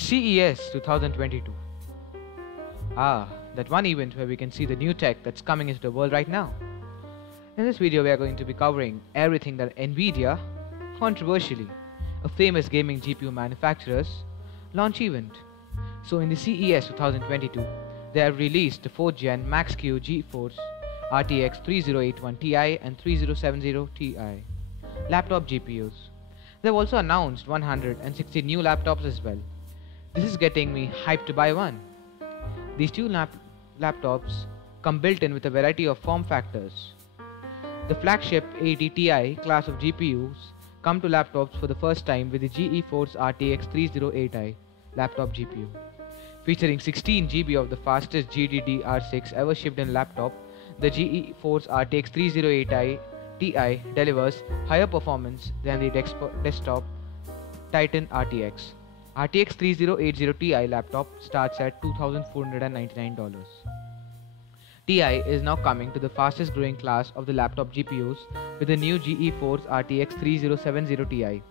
CES 2022. That one event where we can see the new tech that's coming into the world right now. In this video we are going to be covering everything that Nvidia, controversially, a famous gaming GPU manufacturer's launch event. So in the CES 2022, they have released the 4th gen Max-Q GeForce RTX 3081 Ti and 3070 Ti laptop GPUs. They've also announced 160 new laptops as well. This is getting me hyped to buy one. These two laptops come built in with a variety of form factors. The flagship 80 Ti class of GPUs come to laptops for the first time with the GeForce RTX 3080 laptop GPU. Featuring 16 GB of the fastest GDDR6 ever shipped in a laptop, the GeForce RTX 3080 Ti delivers higher performance than the desktop Titan RTX. RTX 3080 Ti laptop starts at $2,499. Ti is now coming to the fastest growing class of the laptop GPUs with the new GeForce RTX 3070 Ti,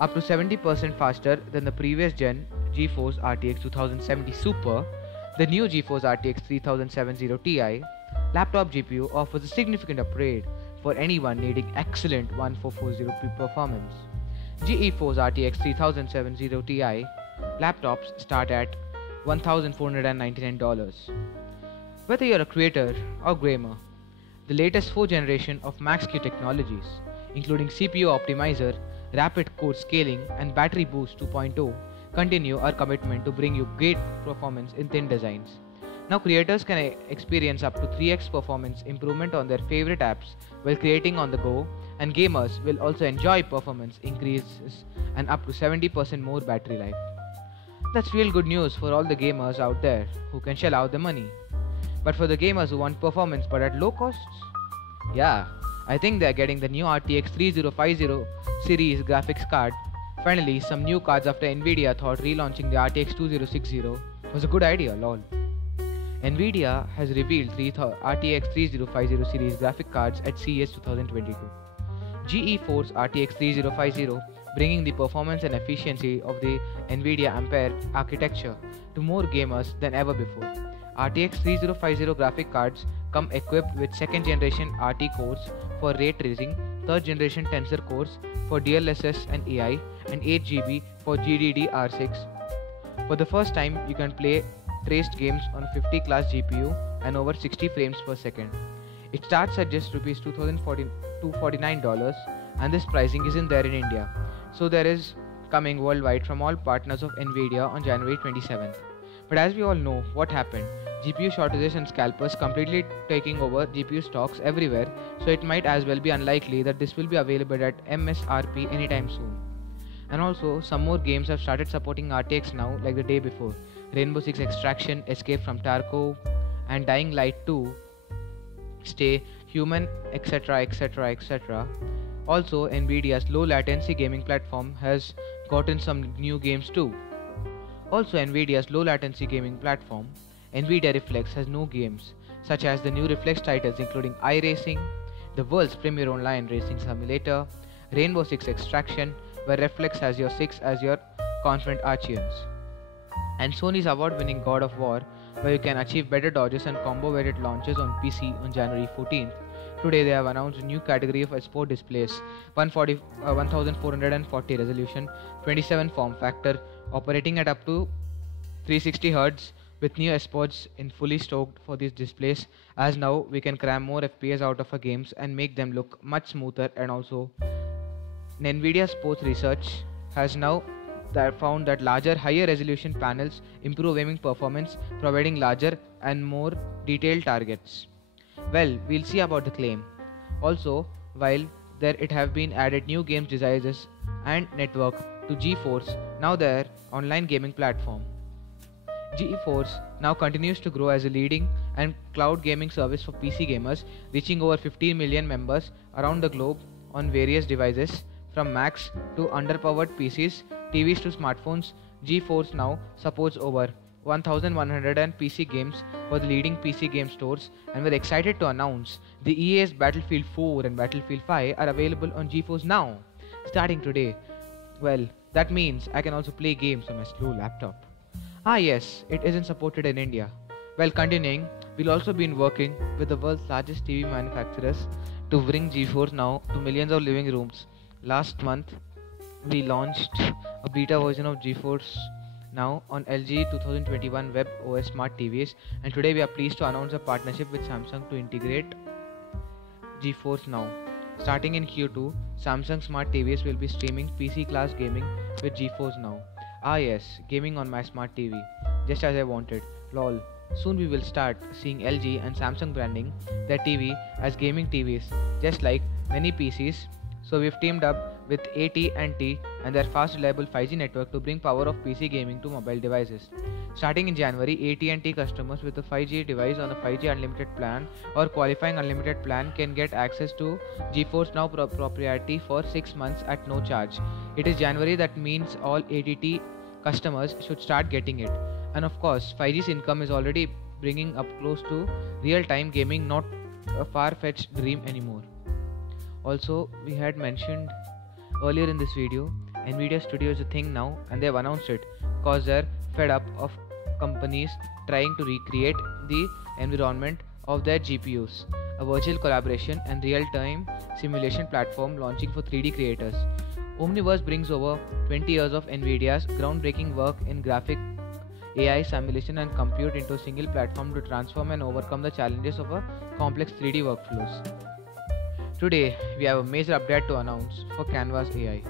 up to 70% faster than the previous gen GeForce RTX 2070 Super. The new GeForce RTX 3070 Ti laptop GPU offers a significant upgrade for anyone needing excellent 1440p performance. GeForce RTX 3070 Ti laptops start at $1,499. Whether you're a creator or gamer, the latest 4th generation of Max-Q technologies, including CPU optimizer, rapid core scaling, and battery boost 2.0, continue our commitment to bring you great performance in thin designs. Now creators can experience up to 3x performance improvement on their favorite apps while creating on the go, and gamers will also enjoy performance increases and up to 70% more battery life. That's real good news for all the gamers out there who can shell out the money. But for the gamers who want performance but at low costs, I think they're getting the new RTX 3050 series graphics card. Finally, some new cards after Nvidia thought relaunching the RTX 2060 was a good idea, lol. Nvidia has revealed RTX 3050 series graphic cards at CES 2022. GeForce RTX 3050 bringing the performance and efficiency of the Nvidia Ampere architecture to more gamers than ever before. RTX 3050 graphic cards come equipped with 2nd generation RT cores for ray tracing, 3rd generation Tensor cores for DLSS and AI, and 8 GB for GDDR6. For the first time, you can play traced games on 50 class GPU and over 60 frames per second. It starts at just Rs $249, and this pricing isn't there in India, so there is coming worldwide from all partners of Nvidia on January 27th. But as we all know what happened, GPU shortages and scalpers completely taking over GPU stocks everywhere, so it might as well be unlikely that this will be available at MSRP anytime soon. And also, some more games have started supporting RTX now, like the day before. Rainbow Six Extraction, Escape from Tarkov, and Dying Light 2, Stay Human, etc. etc. etc. Also, Nvidia's low latency gaming platform has gotten some new games too. Also, Nvidia's low latency gaming platform, Nvidia Reflex, has no games such as the new Reflex titles including iRacing, the world's premier online racing simulator, Rainbow Six Extraction, where Reflex has your 6 as your confident Archeans, and Sony's award-winning God of War, where you can achieve better dodges and combo-weighted launches on PC on January 14th. Today they have announced a new category of sport displays, 1440 resolution, 27 form factor, operating at up to 360 Hz, with new esports in fully stoked for these displays, as now we can cram more FPS out of our games and make them look much smoother. And also, Nvidia Sports Research has now found that larger, higher resolution panels improve aiming performance, providing larger and more detailed targets. Well, we'll see about the claim. Also, while there it have been added new games devices and network to GeForce, now their online gaming platform. GeForce now continues to grow as a leading and cloud gaming service for PC gamers, reaching over 15 million members around the globe on various devices, from Macs to underpowered PCs, TVs to smartphones. GeForce now supports over 1,100 PC games for the leading PC game stores, and we're excited to announce the EA's Battlefield 4 and Battlefield 5 are available on GeForce now, starting today. Well, That means I can also play games on my slow laptop. Ah yes, it isn't supported in India. Well, continuing, we'll also been working with the world's largest TV manufacturers to bring GeForce Now to millions of living rooms. Last month, we launched a beta version of GeForce Now on LG 2021 Web OS Smart TVs, and today we are pleased to announce a partnership with Samsung to integrate GeForce Now. Starting in Q2, Samsung Smart TVs will be streaming PC class gaming with GeForce Now. Ah yes, gaming on my smart TV, just as I wanted. Lol. Soon we will start seeing LG and Samsung branding their TV as gaming TVs, just like many PCs. So we've teamed up with AT&T and their fast reliable 5G network to bring power of PC gaming to mobile devices. Starting in January, AT&T customers with a 5G device on a 5G unlimited plan or qualifying unlimited plan can get access to GeForce Now proprietary for 6 months at no charge. It is January, that means all AT&T customers should start getting it. And of course, 5G's income is already bringing up close to real-time gaming, not a far-fetched dream anymore. Also, we had mentioned earlier in this video, Nvidia Studio is a thing now, and they have announced it because they're fed up of companies trying to recreate the environment of their GPUs. A virtual collaboration and real-time simulation platform launching for 3D creators. Omniverse brings over 20 years of Nvidia's groundbreaking work in graphic AI simulation and compute into a single platform to transform and overcome the challenges of a complex 3D workflows. Today, we have a major update to announce for Canvas AI.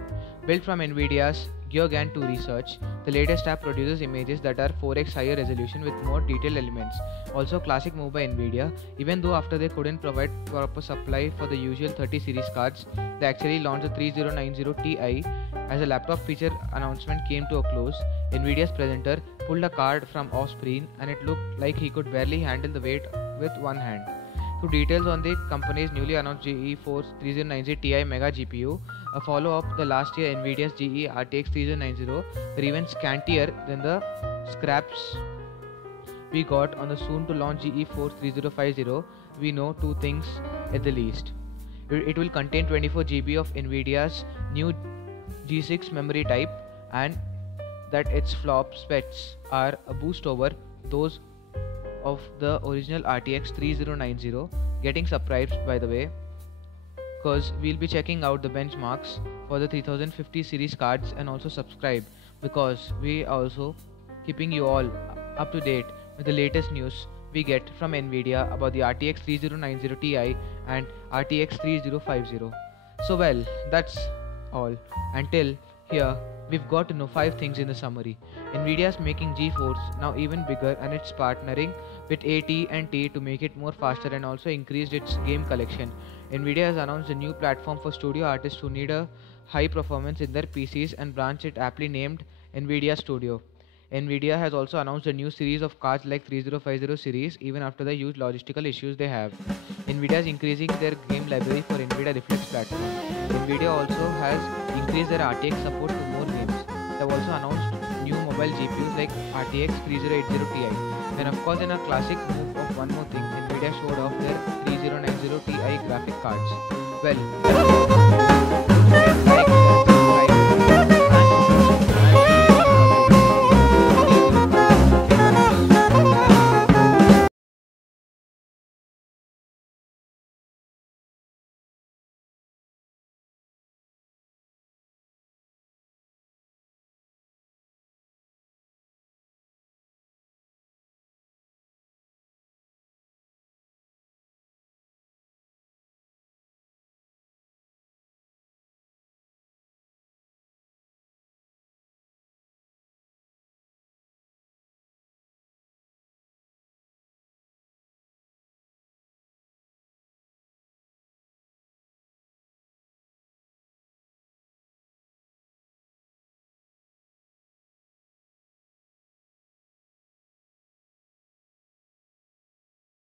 Built from Nvidia's Geogan 2 research, the latest app produces images that are 4x higher resolution with more detailed elements. Also classic move by Nvidia, even though after they couldn't provide proper supply for the usual 30 series cards, they actually launched the 3090 Ti. As a laptop feature announcement came to a close, Nvidia's presenter pulled a card from off screen and it looked like he could barely handle the weight with one hand. To details on the company's newly announced GeForce 3090 Ti Mega GPU, a follow-up the last year Nvidia's GE RTX 3090 were even scantier than the scraps we got on the soon-to-launch GeForce 3050. We know two things at the least. It will contain 24 GB of Nvidia's new G6 memory type, and that its flop specs are a boost over those of the original RTX 3090. Getting surprised, by the way, because we'll be checking out the benchmarks for the 3050 series cards, and also subscribe because we are also keeping you all up to date with the latest news we get from Nvidia about the RTX 3090 Ti and RTX 3050. So well, that's all. Until here, we've got to know 5 things in the summary. Nvidia's making GeForce now even bigger, and it's partnering with AT&T to make it more faster and also increased its game collection. Nvidia has announced a new platform for studio artists who need a high performance in their PCs and branched it aptly named Nvidia Studio. Nvidia has also announced a new series of cards like 3050 series even after the huge logistical issues they have. Nvidia is increasing their game library for Nvidia Reflex platform. Nvidia also has increased their RTX support to more games. They have also announced new mobile GPUs like RTX 3080 Ti. And of course, in a classic move of one more thing, Nvidia showed off their 3090 Ti graphic cards. Well, like